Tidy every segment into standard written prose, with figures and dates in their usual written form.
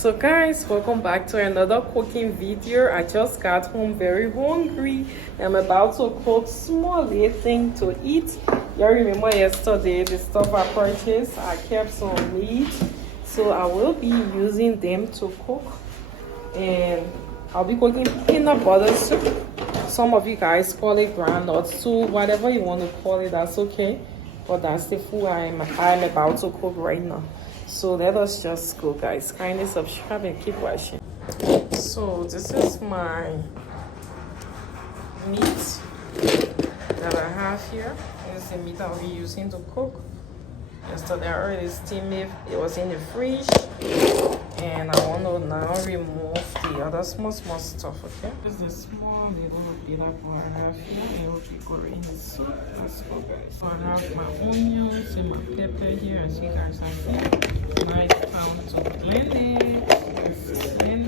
So guys, welcome back to another cooking video. I just got home very hungry. I'm about to cook small little thing to eat. You remember yesterday the stuff I purchased, I kept some meat, so I will be using them to cook. And I'll be cooking peanut butter soup. Some of you guys call it groundnut soup, whatever you want to call it, that's okay. But that's the food I'm about to cook right now. So let us just go, guys. Kindly subscribe and keep watching. So this is my meat that I have here. This is the meat I'll be using to cook. Yesterday I already steamed it. It was in the fridge. And I want to now remove the other small stuff, okay? This is the small little bit of what I have here. It will be going in the soup. Let's go, guys. So I have my onions and my pepper here. As you guys have seen, nice pound to blend it. Let's blend.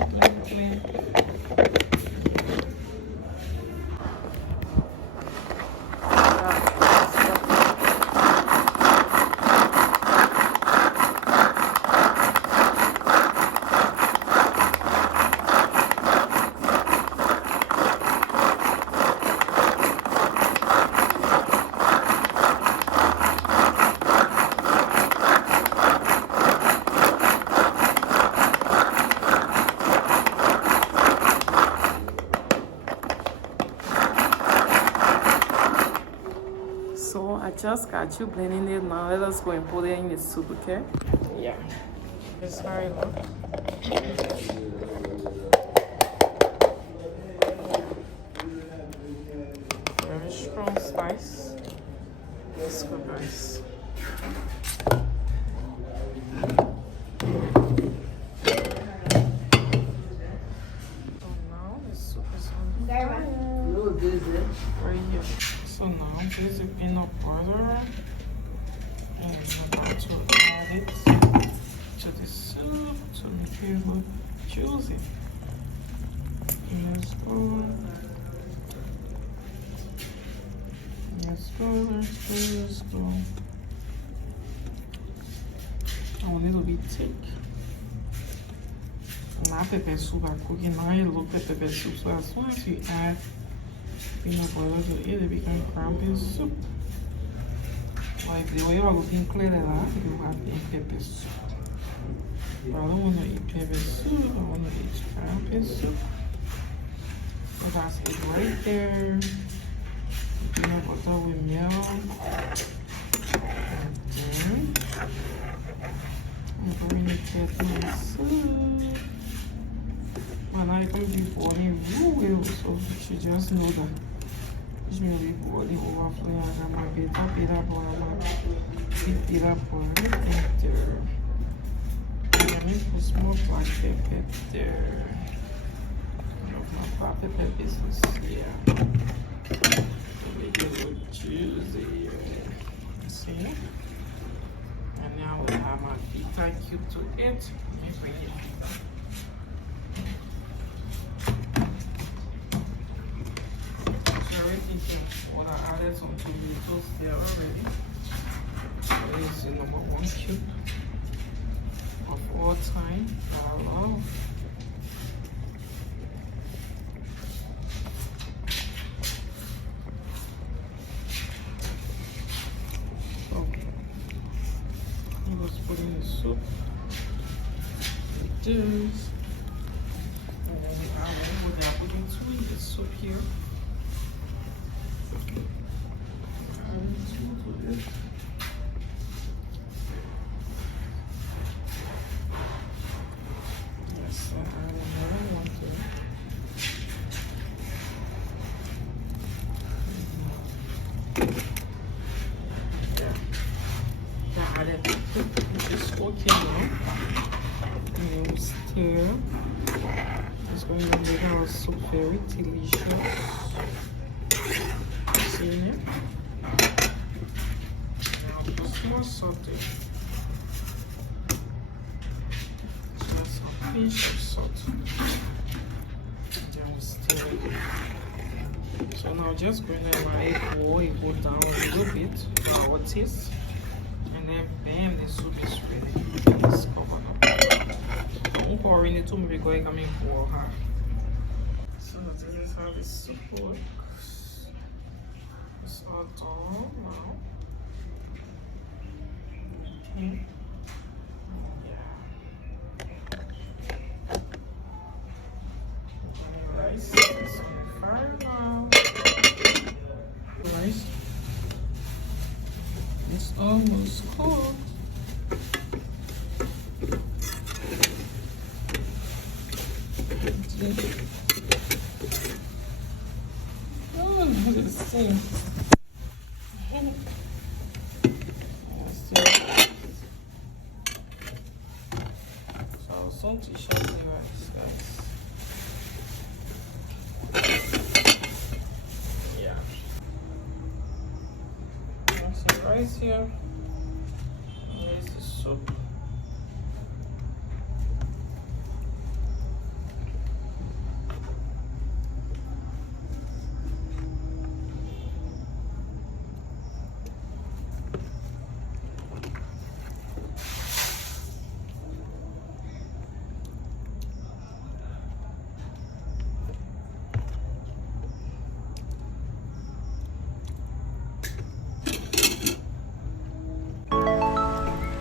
So I just got you blending it now. Let us go and put it in the soup, okay? Yeah. It's very low. Very strong spice. Let's go, guys. So now the soup is on the fire. Right here. So now this is peanut butter, and I'm about to add it to the soup to make it look juicy. Let's go. Let's go. I want it to be thick. Not pepper soup I cook it now. It looks like pepper soup. So as soon as you add peanut butter to it, it becomes crumbly soup. Like the way you're looking clear that you have in pepper soup. But I don't want to eat pepper soup, I want to eat crumbly soup. So that's it right there. The peanut butter with milk. And then I'm going to get my soup. But now it's going to be boiling real well, so you should just know that. It's really boiling overflowing. I got my peanut butter, right there. Let me put small black pepper there. My black pepper business, yeah. To make it look juicy. See? And now we have my pita cube to it. Let me bring it. What I added some tomatoes there already. So this is the #1 cube of all time that I love. So let's put in the soup. Like this. And then we add what they're putting to in the soup here. Yes, I add another one too. Yeah, I added it. It's okay now. And we'll stir. It's going to make our soup very delicious. See it? More salty. Just a pinch of salt. Then we stir it. So now just going to let it go down a little bit to our taste. And then bam, the soup is ready. Let's cover up. Don't pour marinate to make it coming for her. So this is how this soup looks. It's all done now. Okay. Rice is on the fire now. Rice. It's almost cooked. Oh, let's see. So some t-shirts rice, guys. Yeah. Some rice here. Here's the soup.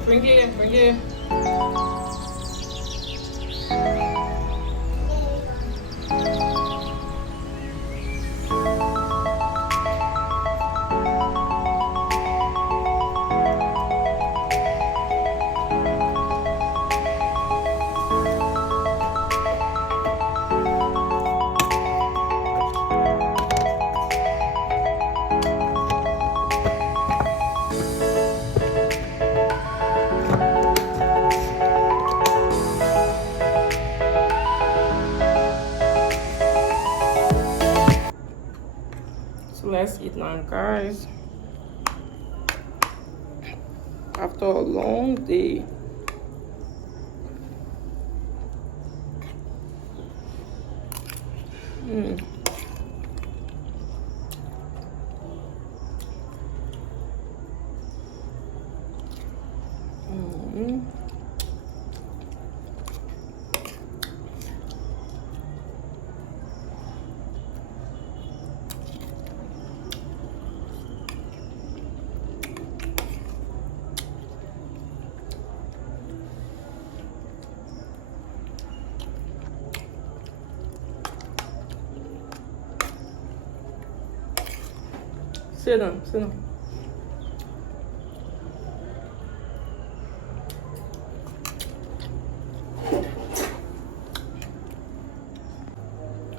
Bring it, bring it. So let's eat now, guys. After a long day. Sit down, sit down.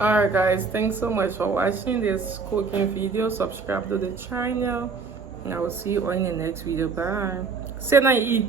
Alright guys, thanks so much for watching this cooking video. Subscribe to the channel and I will see you all in the next video. Bye. Sit down and eat.